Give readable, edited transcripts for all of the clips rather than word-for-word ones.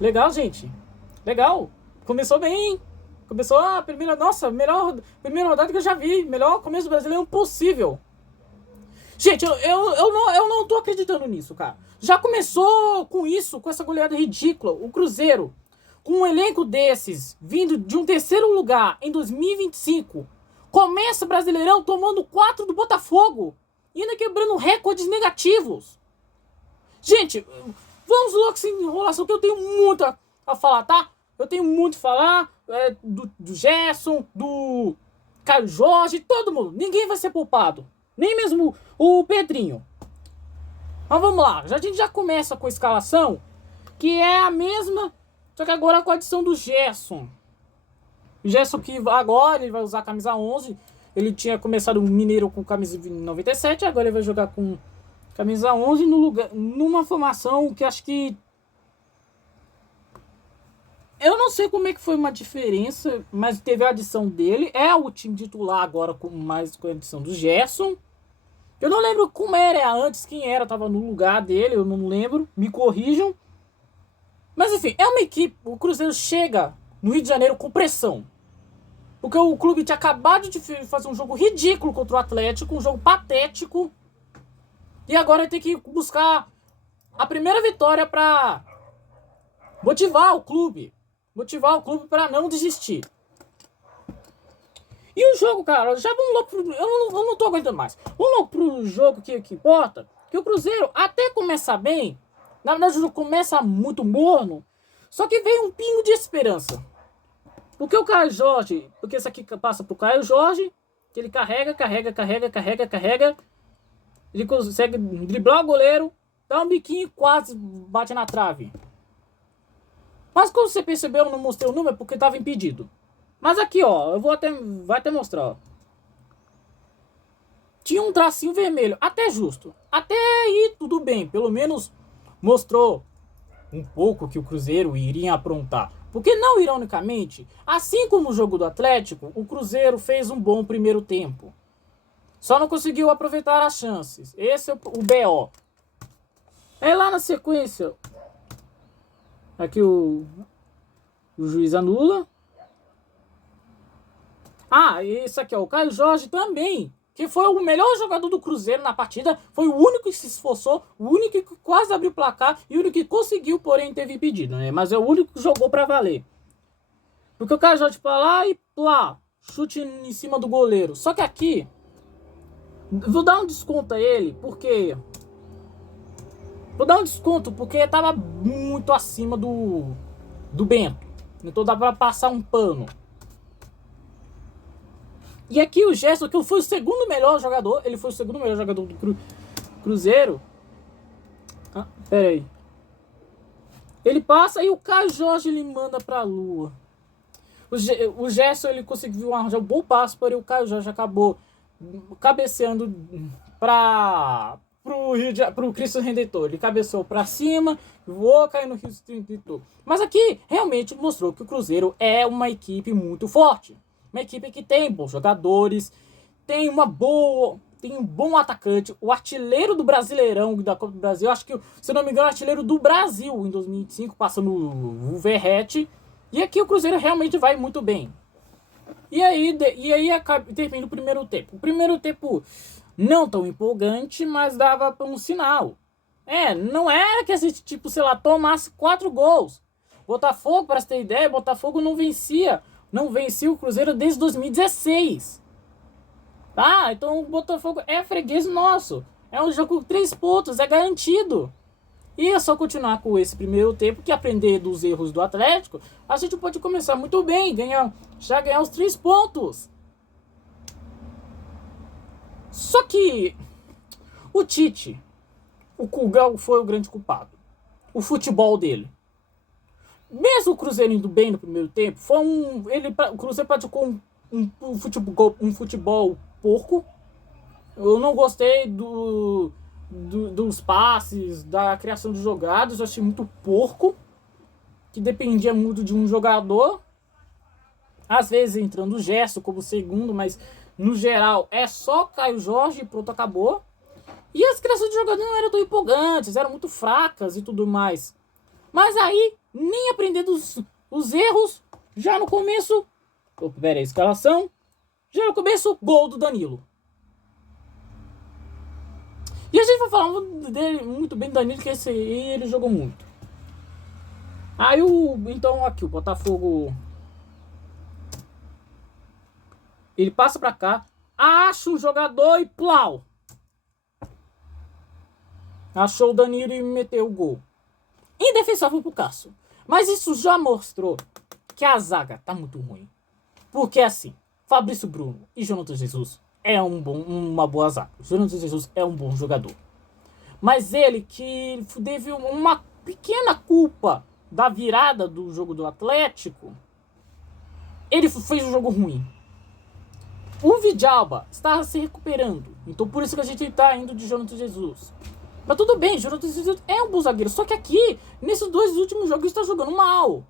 Legal, gente. Legal. Começou bem, hein? Começou a primeira. Nossa, melhor primeira rodada que eu já vi. Melhor começo brasileiro possível. Gente, eu não tô acreditando nisso, cara. Já começou com isso, com essa goleada ridícula. O Cruzeiro, com um elenco desses, vindo de um terceiro lugar em 2025, começa Brasileirão tomando 4 do Botafogo e ainda quebrando recordes negativos. Gente, vamos logo sem enrolação, que eu tenho muito a falar, tá? Eu tenho muito a falar do Gerson, do Caio Jorge, todo mundo. Ninguém vai ser poupado. Nem mesmo o Pedrinho. Mas vamos lá, a gente já começa com a escalação, que é a mesma, só que agora com a adição do Gerson. O Gerson que agora ele vai usar a camisa 11. Ele tinha começado o Mineiro com camisa 97, agora ele vai jogar com camisa 11 no lugar, numa formação que acho que... Eu não sei como é que foi uma diferença, mas teve a adição dele. É o time titular agora com a adição do Gerson. Eu não lembro como era antes, quem era, tava no lugar dele, eu não lembro. Me corrijam. Mas enfim, é uma equipe. O Cruzeiro chega no Rio de Janeiro com pressão. Porque o clube tinha acabado de fazer um jogo ridículo contra o Atlético, um jogo patético. E agora tem que buscar a primeira vitória pra motivar o clube. Motivar o clube pra não desistir. E o jogo, cara, já vamos logo pro... Eu não tô aguentando mais. Vamos logo pro jogo que importa. Que o Cruzeiro até começa bem. Na verdade, o jogo começa muito morno. Só que vem um pingo de esperança. Porque o Caio Jorge... Porque isso aqui passa pro Caio Jorge. Que ele carrega. Ele consegue driblar o goleiro. Dá um biquinho e quase bate na trave. Mas como você percebeu, eu não mostrei o número porque estava impedido. Mas aqui, ó, eu vou até mostrar, ó. Tinha um tracinho vermelho, até justo. Até aí tudo bem, pelo menos mostrou um pouco que o Cruzeiro iria aprontar. Porque não ironicamente, assim como o jogo do Atlético, o Cruzeiro fez um bom primeiro tempo. Só não conseguiu aproveitar as chances. Esse é o BO. Aí lá na sequência, aqui o juiz anula. Ah, isso aqui, ó, o Caio Jorge também, que foi o melhor jogador do Cruzeiro na partida, foi o único que se esforçou, o único que quase abriu o placar e o único que conseguiu, porém teve impedido, né? Mas é o único que jogou pra valer. Porque o Caio Jorge pra lá e plá, chute em cima do goleiro. Só que aqui, vou dar um desconto a ele, porque... Vou dar um desconto porque tava muito acima do Bento. Então dá pra passar um pano. E aqui o Gerson, que foi o segundo melhor jogador, ele foi o segundo melhor jogador do Cruzeiro. Ah, pera aí. Ele passa e o Caio Jorge ele manda pra lua. O Gerson ele conseguiu arranjar um bom passo, porém o Caio Jorge acabou cabeceando pro Cristo Redentor. Ele cabeceou pra cima, voou, caiu no Cristo Redentor. Mas aqui realmente mostrou que o Cruzeiro é uma equipe muito forte. Uma equipe que tem bons jogadores, tem um bom atacante, o artilheiro do Brasileirão da Copa do Brasil, acho que, se eu não me engano, o artilheiro do Brasil em 2025, passando o Verratti. E aqui o Cruzeiro realmente vai muito bem. E aí termina o primeiro tempo. O primeiro tempo não tão empolgante, mas dava um sinal. Não era que esse tipo, sei lá, tomasse 4 gols. Botafogo, para você ter ideia, Botafogo não vencia o Cruzeiro desde 2016. Tá? Então o Botafogo é freguês nosso. É um jogo com 3 pontos, é garantido. E é só continuar com esse primeiro tempo, que aprender dos erros do Atlético, a gente pode começar muito bem, ganhar os 3 pontos. Só que o Tite, o Culgal foi o grande culpado. O futebol dele. Mesmo o Cruzeiro indo bem no primeiro tempo, o Cruzeiro praticou um futebol porco. Eu não gostei dos passes, da criação de jogadas, eu achei muito porco, que dependia muito de um jogador, às vezes entrando o Gerson como segundo, mas no geral é só Caio Jorge e pronto, acabou. E as criações de jogadores não eram tão empolgantes, eram muito fracas e tudo mais. Mas aí, nem aprender os erros. Já no começo, pera aí, escalação. Já no começo, gol do Danilo. E a gente vai falar dele muito bem do Danilo, que esse aí ele jogou muito. Aí então aqui o Botafogo, ele passa pra cá, acha um jogador e plau. Achou o Danilo e meteu o gol. Indefensável pro Cássio. Mas isso já mostrou que a zaga tá muito ruim. Porque assim, Fabrício Bruno e Jonathan Jesus é uma boa zaga. Jonathan Jesus é um bom jogador. Mas ele que teve uma pequena culpa da virada do jogo do Atlético, ele fez um jogo ruim. O Vidalba está se recuperando. Então por isso que a gente está indo de Jonathan Jesus. Mas tudo bem, Jonathan Jesus é um bom zagueiro. Só que aqui, nesses 2 últimos jogos, ele está jogando mal.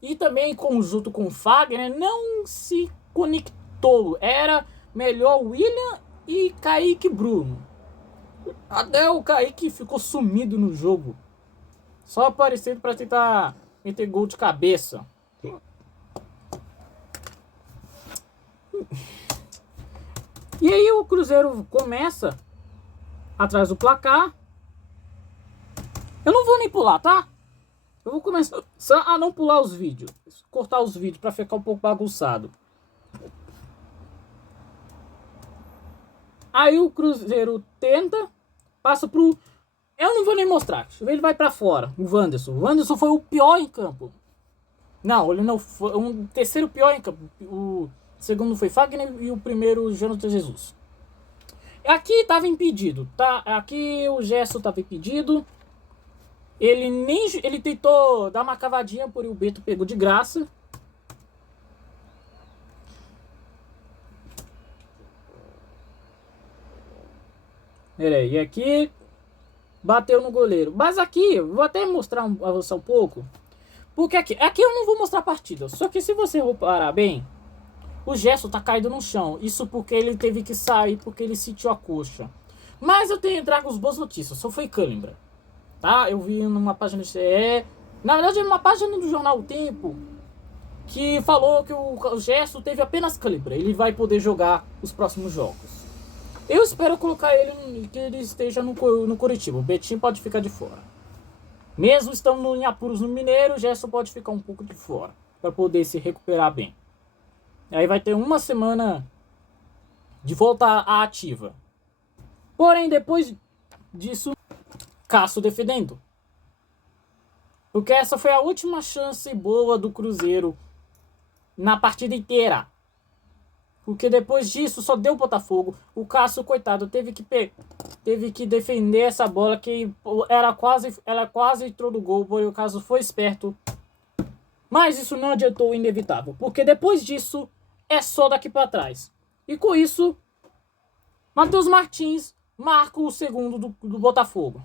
E também, conjunto com o Fagner, não se conectou. Era melhor William e Kaique Bruno. Até o Kaique ficou sumido no jogo. Só aparecendo para tentar meter gol de cabeça. E aí o Cruzeiro começa atrás do placar. Eu não vou nem pular, tá? Eu vou começar a não pular os vídeos. Cortar os vídeos para ficar um pouco bagunçado. Aí o Cruzeiro tenta. Passa pro... Eu não vou nem mostrar. Ele vai para fora. O Wanderson. O Wanderson foi o pior em campo. Não, ele não foi. Um terceiro pior em campo. O segundo foi Fagner e o primeiro Jonathan Jesus. Aqui estava impedido, tá? Aqui o Gerson estava impedido. Ele tentou dar uma cavadinha, porém o Beto pegou de graça. E aqui bateu no goleiro. Mas aqui, vou até mostrar avançar um pouco. Porque aqui eu não vou mostrar a partida. Só que se você reparar bem, o Gerson tá caído no chão. Isso porque ele teve que sair, porque ele sentiu a coxa. Mas eu tenho que entrar com as boas notícias. Só foi cãibra. Tá? Eu vi numa página do CE. Na verdade, uma página do jornal O Tempo, que falou que o Gerson teve apenas cãibra. Ele vai poder jogar os próximos jogos. Eu espero colocar ele, que ele esteja no Curitiba. O Betinho pode ficar de fora. Mesmo estando em apuros no Mineiro, o Gerson pode ficar um pouco de fora, para poder se recuperar bem. Aí vai ter uma semana de volta à ativa. Porém, depois disso, Cássio defendendo. Porque essa foi a última chance boa do Cruzeiro na partida inteira. Porque depois disso só deu Botafogo. O Cássio, coitado, teve que defender essa bola que ela quase entrou no gol. Porém o Cássio foi esperto. Mas isso não adiantou o inevitável. Porque depois disso é só daqui para trás. E com isso, Matheus Martins marca o segundo do Botafogo.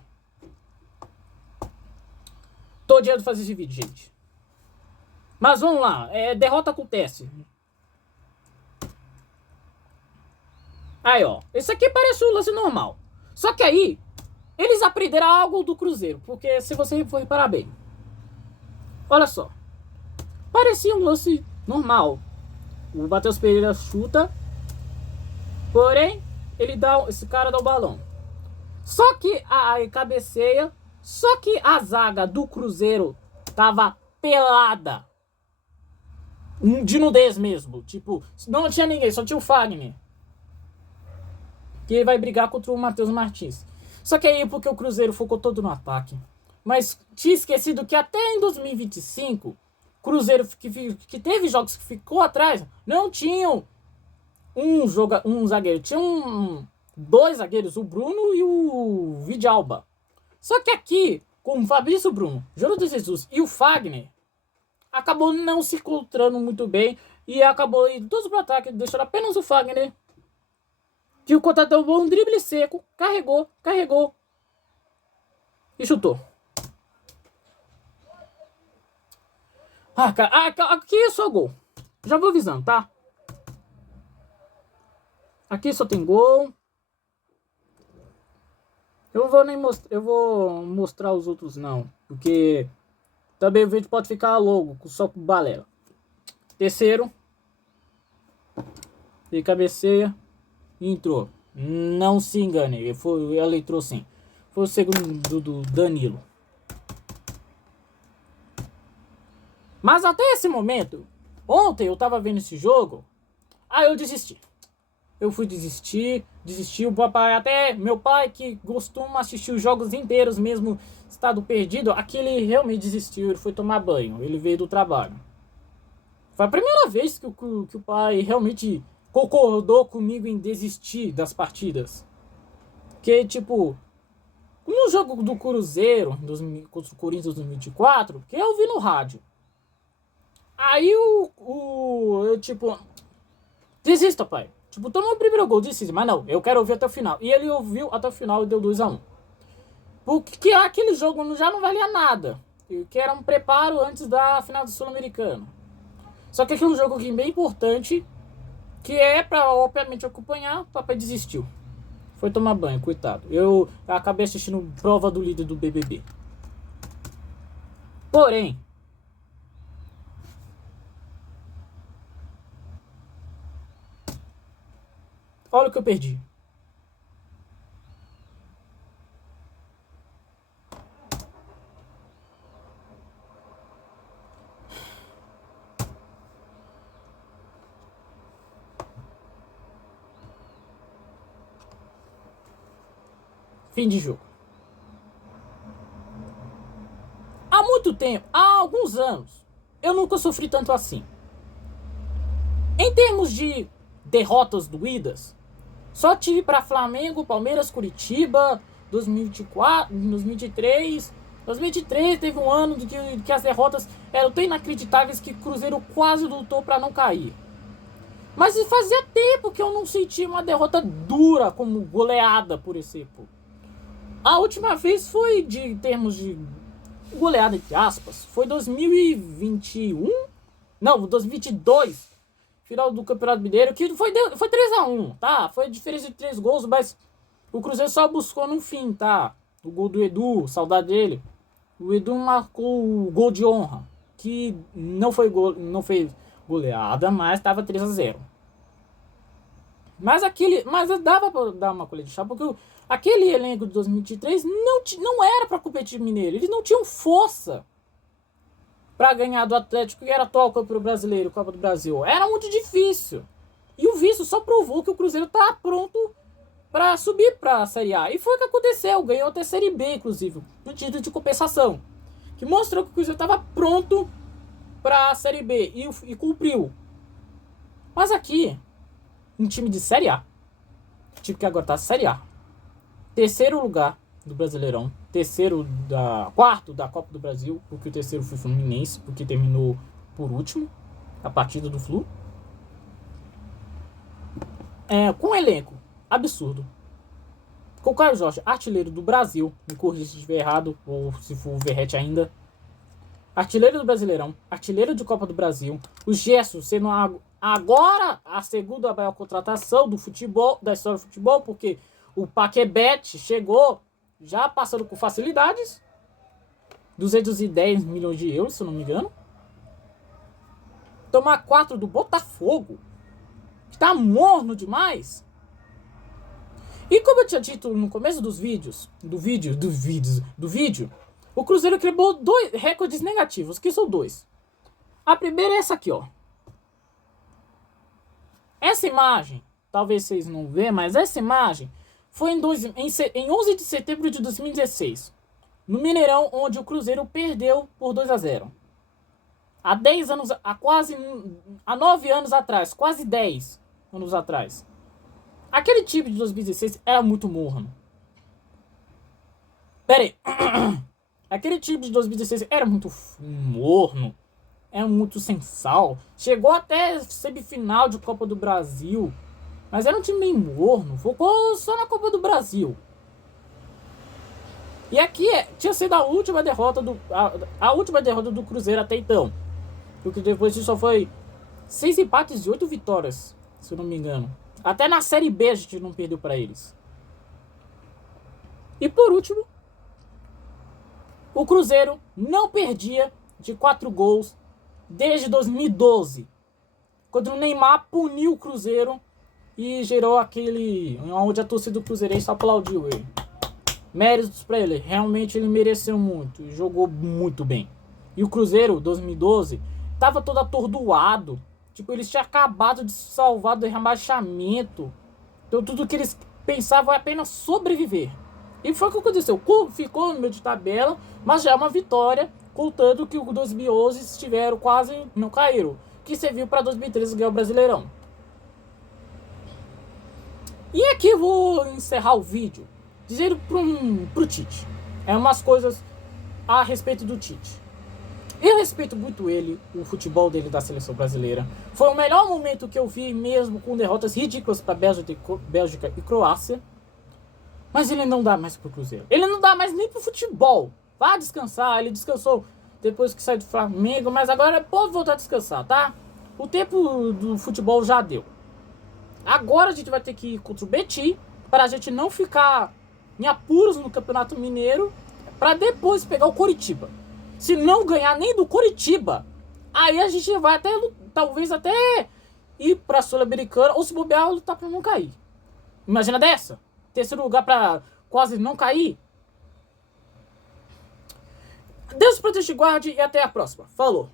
Tô odiando fazer esse vídeo, gente. Mas vamos lá. Derrota acontece. Aí, ó. Esse aqui parece um lance normal. Só que aí, eles aprenderam algo do Cruzeiro. Porque se você for reparar bem. Olha só. Parecia um lance normal. O Matheus Pereira chuta. Porém, esse cara dá o balão. Só que a cabeceia. Só que a zaga do Cruzeiro tava pelada. De nudez mesmo. Tipo, não tinha ninguém, só tinha o Fagner. Que ele vai brigar contra o Matheus Martins. Só que aí, porque o Cruzeiro focou todo no ataque. Mas tinha esquecido que até em 2025, Cruzeiro que teve jogos que ficou atrás, não tinham um zagueiro. Tinham 2 zagueiros, o Bruno e o Vidalba. Só que aqui, com o Fabrício Bruno, Jonathan Jesus e o Fagner, acabou não se encontrando muito bem e acabou indo todos para o ataque, deixando apenas o Fagner, que o contratou um drible seco, carregou e chutou. Cara, aqui é só gol. Já vou avisando, tá? Aqui só tem gol. Eu vou mostrar os outros não, porque Também o vídeo pode ficar longo, só com balela. Terceiro. E cabeceia. Entrou. Não se engane. Ela entrou sim. Foi o segundo do Danilo. Mas até esse momento, ontem eu tava vendo esse jogo. Aí eu desisti. Eu fui desistir. O papai, até meu pai que costuma assistir os jogos inteiros mesmo estado perdido, aqui ele realmente desistiu, ele foi tomar banho, ele veio do trabalho. Foi a primeira vez que o pai realmente concordou comigo em desistir das partidas. Que tipo, no jogo do Cruzeiro, contra o Corinthians 2024, que eu vi no rádio. Aí eu tipo, desista, pai. Tipo, tomou o primeiro gol, disse, mas não, eu quero ouvir até o final. E ele ouviu até o final e deu 2-1. Porque aquele jogo já não valia nada. Que era um preparo antes da final do Sul-Americano. Só que aquele é um jogo aqui bem importante, que é pra, obviamente, acompanhar, o papai desistiu. Foi tomar banho, coitado. Eu acabei assistindo prova do líder do BBB. Porém, olha o que eu perdi. Fim de jogo. Há muito tempo, há alguns anos, eu nunca sofri tanto assim. Em termos de derrotas doídas, só tive para Flamengo, Palmeiras, Curitiba, 2024, 2023. 2023 teve um ano que as derrotas eram tão inacreditáveis que o Cruzeiro quase lutou para não cair. Mas fazia tempo que eu não sentia uma derrota dura como goleada, por exemplo. A última vez foi em termos de goleada, entre aspas, foi 2021? Não, 2022. Final do Campeonato Mineiro, que foi 3-1, tá? Foi a diferença de 3 gols, mas o Cruzeiro só buscou no fim, tá? O gol do Edu, saudade dele. O Edu marcou o gol de honra, que não foi goleada, mas tava 3-0. Mas dava pra dar uma colher de chá, porque aquele elenco de 2023 não era pra competir mineiro. Eles não tinham força pra ganhar do Atlético, que era atual campeão brasileiro, Copa do Brasil. Era muito difícil. E o vice só provou que o Cruzeiro tá pronto pra subir pra Série A. E foi o que aconteceu. Ganhou até Série B, inclusive, no título de compensação. Que mostrou que o Cruzeiro tava pronto pra Série B. E cumpriu. Mas aqui, um time de Série A. Time que agora tá Série A. Terceiro lugar do Brasileirão. Quarto da Copa do Brasil. Porque o terceiro foi o Fluminense. Porque terminou por último a partida do Flu. Com um elenco absurdo. Com o Caio Jorge, artilheiro do Brasil. Me corrija se estiver errado. Ou se for o Verrete ainda. Artilheiro do Brasileirão. Artilheiro de Copa do Brasil. O Gerson sendo agora a segunda maior contratação do futebol, da história do futebol, porque o Paquebet chegou já passando com facilidades. 210 milhões de euros, se eu não me engano. Tomar 4 do Botafogo, que tá morno demais. E como eu tinha dito no começo dos vídeos, do vídeo, o Cruzeiro quebrou 2 recordes negativos, que são 2. A primeira é essa aqui, ó. Essa imagem, talvez vocês não vejam, mas essa imagem foi em 11 de setembro de 2016, no Mineirão, onde o Cruzeiro perdeu por 2-0. Há 9 anos atrás, quase 10 anos atrás. Aquele time de 2016 era muito morno. Pera aí. Aquele time de 2016 era muito morno. Era muito sem sal. Chegou até semifinal de Copa do Brasil. Mas era um time meio morno. Focou só na Copa do Brasil. E aqui tinha sido a última derrota do Cruzeiro até então. Porque depois disso só foi 6 empates e 8 vitórias, se eu não me engano. Até na Série B a gente não perdeu para eles. E por último, o Cruzeiro não perdia de 4 gols desde 2012, quando o Neymar puniu o Cruzeiro e gerou aquele onde a torcida do Cruzeirense aplaudiu ele. Méritos pra ele, realmente ele mereceu muito e jogou muito bem. E o Cruzeiro, 2012, tava todo atordoado. Tipo, eles tinham acabado de se salvar do rebaixamento. Então tudo que eles pensavam é apenas sobreviver. E foi o que aconteceu. Ficou no meio de tabela, mas já é uma vitória, contando que o 2011 estiveram quase não caíram. Que serviu para 2013 ganhar o Brasileirão. E aqui eu vou encerrar o vídeo dizendo pro Tite. É umas coisas a respeito do Tite. Eu respeito muito ele, o futebol dele da seleção brasileira. Foi o melhor momento que eu vi, mesmo com derrotas ridículas para Bélgica e Croácia. Mas ele não dá mais pro Cruzeiro. Ele não dá mais nem pro futebol. Vá descansar, ele descansou depois que saiu do Flamengo, mas agora pode voltar a descansar, tá? O tempo do futebol já deu. Agora a gente vai ter que ir contra o Betis, para a gente não ficar em apuros no Campeonato Mineiro, para depois pegar o Coritiba. Se não ganhar nem do Coritiba, aí a gente vai até, talvez até ir pra Sul-Americana, ou se bobear, lutar pra não cair. Imagina dessa? Terceiro lugar pra quase não cair. Deus proteja e guarde e até a próxima. Falou!